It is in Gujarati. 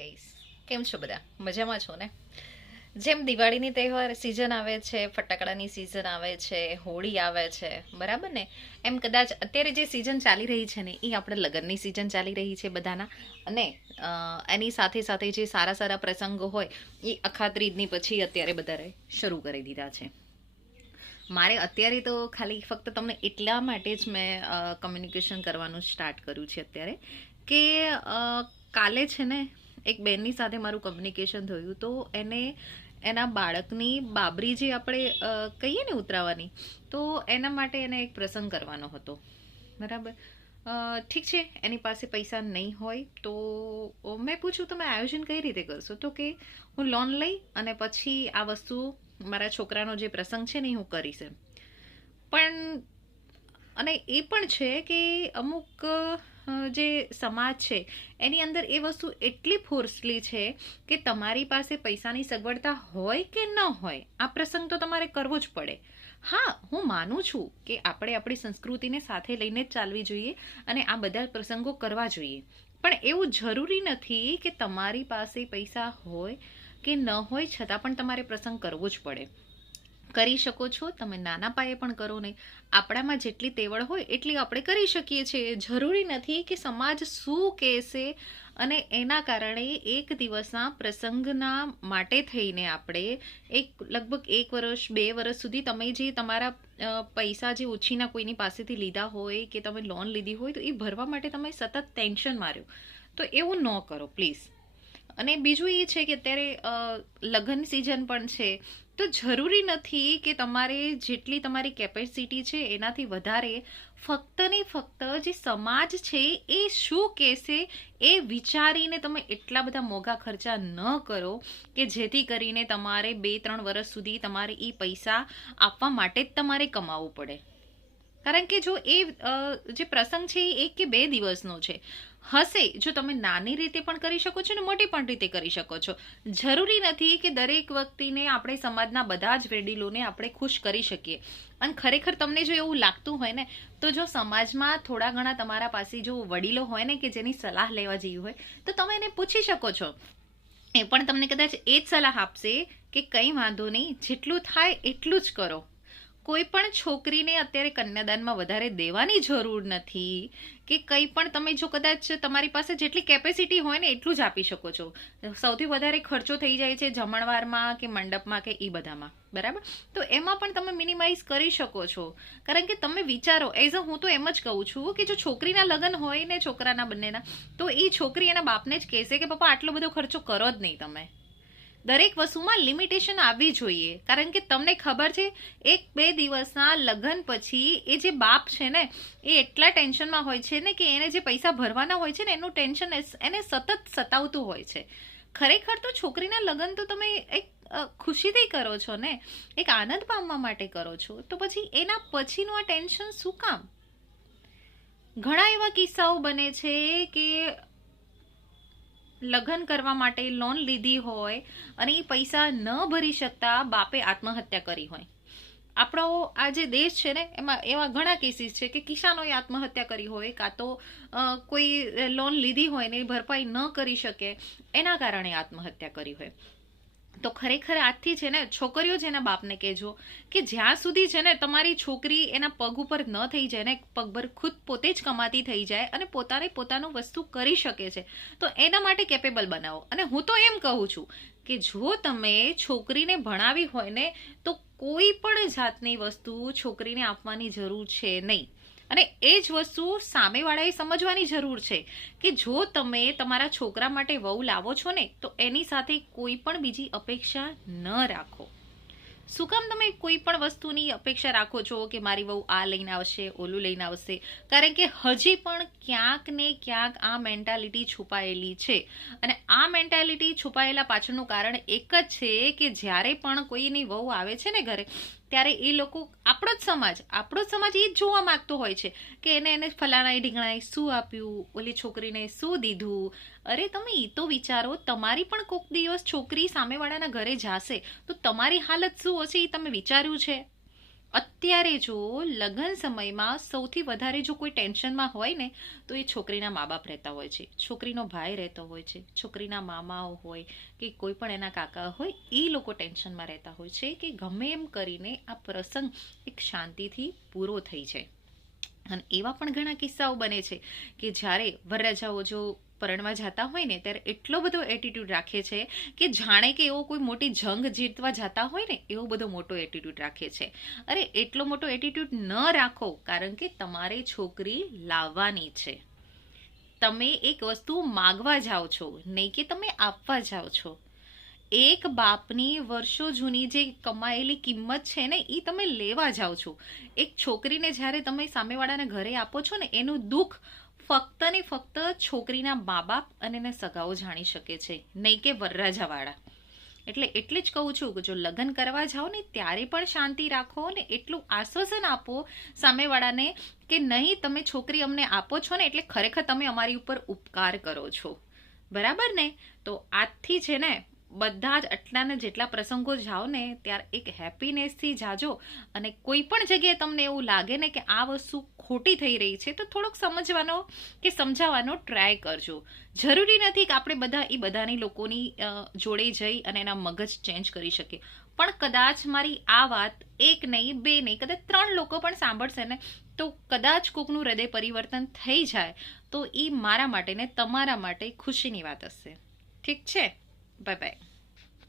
ગઈશ. કેમ છો બધા? મજામાં છો ને? જેમ દિવાળીની તહેવાર સિઝન આવે છે, ફટાકડાની સિઝન આવે છે, હોળી આવે છે, બરાબર ને? એમ કદાચ અત્યારે જે સિઝન ચાલી રહી છે ને એ આપણે લગ્નની સિઝન ચાલી રહી છે બધાના. અને એની સાથે સાથે જે સારા સારા પ્રસંગો હોય એ અખાત્રીજની પછી અત્યારે બધાએ શરૂ કરી દીધા છે. મારે અત્યારે તો ખાલી ફક્ત તમને એટલા માટે જ મેં કમ્યુનિકેશન કરવાનું સ્ટાર્ટ કર્યું છે અત્યારે કે કાલે છે ને એક બેનની સાથે મારું કમ્યુનિકેશન થયું તો એને એના બાળકની બાબરી જે આપણે કહીએ ને ઉતરાવાની, તો એના માટે એને એક પ્રસંગ કરવાનો હતો, બરાબર. ઠીક છે, એની પાસે પૈસા નહીં હોય તો મેં પૂછ્યું તમે આયોજન કઈ રીતે કરશો? તો કે હું લોન લઈ અને પછી આ વસ્તુ મારા છોકરાનો જે પ્રસંગ છે ને હું કરીશ એમ. પણ અને એ પણ છે કે અમુક જે સમાજ છે એની અંદર એ વસ્તુ એટલી ફોર્સલી છે કે તમારી પાસે પૈસાની સગવડતા હોય કે ન હોય આ પ્રસંગ તો તમારે કરવો જ પડે. હા, હું માનું છું કે આપણે આપણી સંસ્કૃતિને સાથે લઈને જ ચાલવી જોઈએ અને આ બધા પ્રસંગો કરવા જોઈએ, પણ એવું જરૂરી નથી કે તમારી પાસે પૈસા હોય કે ન હોય છતાં પણ તમારે પ્રસંગ કરવો જ પડે. કરી શકો છો, તમે નાના પાયે પણ કરો નહીં. આપણામાં જેટલી તેવડ હોય એટલી આપણે કરી શકીએ છીએ. જરૂરી નથી કે સમાજ શું કહેશે અને એના કારણે એક દિવસના પ્રસંગના માટે થઈને આપણે લગભગ 1 વર્ષ 2 વર્ષ સુધી તમે જે તમારા પૈસા જે ઉછીના કોઈની પાસેથી લીધા હોય કે તમે લોન લીધી હોય તો એ ભરવા માટે તમે સતત ટેન્શન માર્યો. તો એવું ન કરો પ્લીઝ. અને બીજું એ છે કે અત્યારે લગ્ન સિઝન પણ છે, તો જરૂરી નથી કે તમારે જેટલી તમારી કેપેસિટી છે એનાથી વધારે ફક્ત ને ફક્ત જે સમાજ છે એ શું કહેશે એ વિચારીને તમે એટલા બધા મોંઘા ખર્ચા ન કરો કે જેથી કરીને તમારે 2-3 વર્ષ સુધી તમારે એ પૈસા આપવા માટે જ તમારે કમાવવું પડે. કારણ કે જો એ જે પ્રસંગ છે એ 1 કે 2 દિવસનો છે હશે, જો તમે નાની રીતે પણ કરી શકો છો ને મોટી પણ રીતે કરી શકો છો. જરૂરી નથી કે દરેક વ્યક્તિને આપણે સમાજના બધા જ વડીલોને આપણે ખુશ કરી શકીએ. અને ખરેખર તમને જો એવું લાગતું હોય ને તો જો સમાજમાં થોડા ઘણા તમારા પાસે જો વડીલો હોય ને કે જેની સલાહ લેવા જેવી હોય તો તમે એને પૂછી શકો છો. એ પણ તમને કદાચ એ જ સલાહ આપશે કે કંઈ વાંધો નહીં, જેટલું થાય એટલું જ કરો. કોઈ પણ છોકરીને અત્યારે કન્યાદાનમાં વધારે દેવાની જરૂર નથી કે કંઈ પણ. તમે જો કદાચ તમારી પાસે જેટલી કેપેસિટી હોય ને એટલું જ આપી શકો છો. સૌથી વધારે ખર્ચો થઈ જાય છે જમણવારમાં કે મંડપમાં કે એ બધામાં, બરાબર. તો એમાં પણ તમે મિનિમાઇઝ કરી શકો છો. કારણ કે તમે વિચારો, હું તો એમ જ કહું છું કે જો છોકરીના લગ્ન હોય ને છોકરાના બંનેના, તો એ છોકરી એના બાપને જ કહેશે કે પપ્પા આટલો બધો ખર્ચો કરો જ નહીં તમે. દરેક વસ્તુમાં લિમિટેશન આવવી જોઈએ. કારણ કે તમને ખબર છે 1-2 દિવસના લગ્ન પછી એ જે બાપ છે ને એ એટલા ટેન્શનમાં હોય છે ને કે એને જે પૈસા ભરવાના હોય છે ને એનું ટેન્શન એને સતત સતાવતું હોય છે. ખરેખર તો છોકરીના લગ્ન તો તમે એક ખુશીથી કરો છો ને, એક આનંદ પામવા માટે કરો છો, તો પછી એના પછીનું આ ટેન્શન શું કામ? ઘણા એવા કિસ્સાઓ બને છે કે લગ્ન કરવા માટે લોન લીધી હોય અને એ પૈસા ન ભરી શકતા બાપે આત્મહત્યા કરી હોય. આપણો આ જે દેશ છે ને એમાં એવા ઘણા કેસીસ છે કે કિસાનોએ આત્મહત્યા કરી હોય, કાં તો કોઈ લોન લીધી હોય ને ભરપાઈ ન કરી શકે એના કારણે આત્મહત્યા કરી હોય. તો ખરેખર આજથી છે ને છોકરીઓ જ એના બાપને કહેજો કે જ્યાં સુધી છે ને તમારી છોકરી એના પગ ઉપર ન થઈ જાય ને, પગભર ખુદ પોતે જ કમાતી થઈ જાય અને પોતાનું વસ્તુ કરી શકે છે, તો એના માટે કેપેબલ બનાવો. અને હું તો એમ કહું છું કે જો તમે છોકરીને ભણાવી હોય ને તો કોઈ પણ જાતની વસ્તુ છોકરીને આપવાની જરૂર છે નહીં. અને એ જ વસ્તુ સામેવાળાએ સમજવાની જરૂર છે કે જો તમે તમારા છોકરા માટે વહુ લાવો છો ને તો એની સાથે કોઈ પણ બીજી અપેક્ષા ન રાખો. શું કામ તમે કોઈ પણ વસ્તુની અપેક્ષા રાખો છો કે મારી વહુ આ લઈને આવશે, ઓલું લઈને આવશે? કારણ કે હજી પણ ક્યાંક ને ક્યાંક આ મેન્ટાલિટી છુપાયેલી છે. અને આ મેન્ટાલિટી છુપાયેલા પાછળનું કારણ એક જ છે કે જ્યારે પણ કોઈની વહુ આવે છે ને ઘરે ત્યારે એ લોકો આપણો જ સમાજ એ જ જોવા માંગતો હોય છે કે એને ફલાણાએ ઢીંગણાએ શું આપ્યું, ઓલી છોકરીને શું દીધું. અરે તમે એ તો વિચારો, તમારી પણ કોઈક દિવસ છોકરી સામેવાળાના ઘરે જાશે તો તમારી હાલત શું હશે એ તમે વિચાર્યું છે? અત્યારે જો લગ્ન સમયમાં સૌથી વધારે જો કોઈ ટેન્શનમાં હોય ને તો એ છોકરીના મા બાપ રહેતા હોય છે, છોકરીનો ભાઈ રહેતો હોય છે, છોકરીના મામાઓ હોય કે કોઈ પણ એના કાકા હોય, એ લોકો ટેન્શનમાં રહેતા હોય છે કે ગમે એમ કરીને આ પ્રસંગ એક શાંતિથી પૂરો થઈ જાય. અને એવા પણ ઘણા કિસ્સાઓ બને છે કે જ્યારે વરરાજાઓ જો પરણવા જતા હોય ને ત્યારે એટલો બધો એટીટ્યુડ રાખે છે કે જાણે કે એવો કોઈ મોટી જંગ જીતવા જતા હોય ને એવો બધો મોટો એટીટ્યુડ રાખે છે. અરે એટલો મોટો એટીટ્યુડ ન રાખો, કારણ કે તમારે છોકરી લાવવાની છે. તમે એક વસ્તુ માગવા જાઓ છો, નહીં કે તમે આપવા જાઓ છો. એક બાપની વર્ષો જૂની જે કમાયેલી કિંમત છે ને એ તમે લેવા જાઓ છો. એક છોકરીને જ્યારે તમે સામેવાળાને ઘરે આપો છો ને એનું દુઃખ ફક્ત ને ફક્ત છોકરીના મા બાપ અને એના સગાઓ જાણી શકે છે, નહીં કે વરરાજાવાળા. એટલે જ કહું છું કે જો લગ્ન કરવા જાઓ ને ત્યારે પણ શાંતિ રાખો ને એટલું આશ્વાસન આપો સામેવાળાને કે નહીં, તમે છોકરી અમને આપો છો ને એટલે ખરેખર તમે અમારી ઉપર ઉપકાર કરો છો. બરાબર ને? તો આજથી છે ને બધા જ આટલાને જેટલા પ્રસંગો જાઓ ને ત્યારે એક હેપીનેસથી જાજો. અને કોઈ પણ જગ્યાએ તમને એવું લાગે ને કે આ વસ્તુ ખોટી થઈ રહી છે તો થોડોક સમજવાનો કે સમજાવવાનો ટ્રાય કરજો. જરૂરી નથી કે આપણે બધા એ બધાની લોકોની જોડે જઈ અને એના મગજ ચેન્જ કરી શકીએ, પણ કદાચ મારી આ વાત એક નહીં, બે નહીં, કદાચ 3 લોકો પણ સાંભળશે ને તો કદાચ કોકનું હૃદય પરિવર્તન થઈ જાય તો એ મારા માટે ને તમારા માટે ખુશીની વાત હશે. ઠીક છે? Bye bye.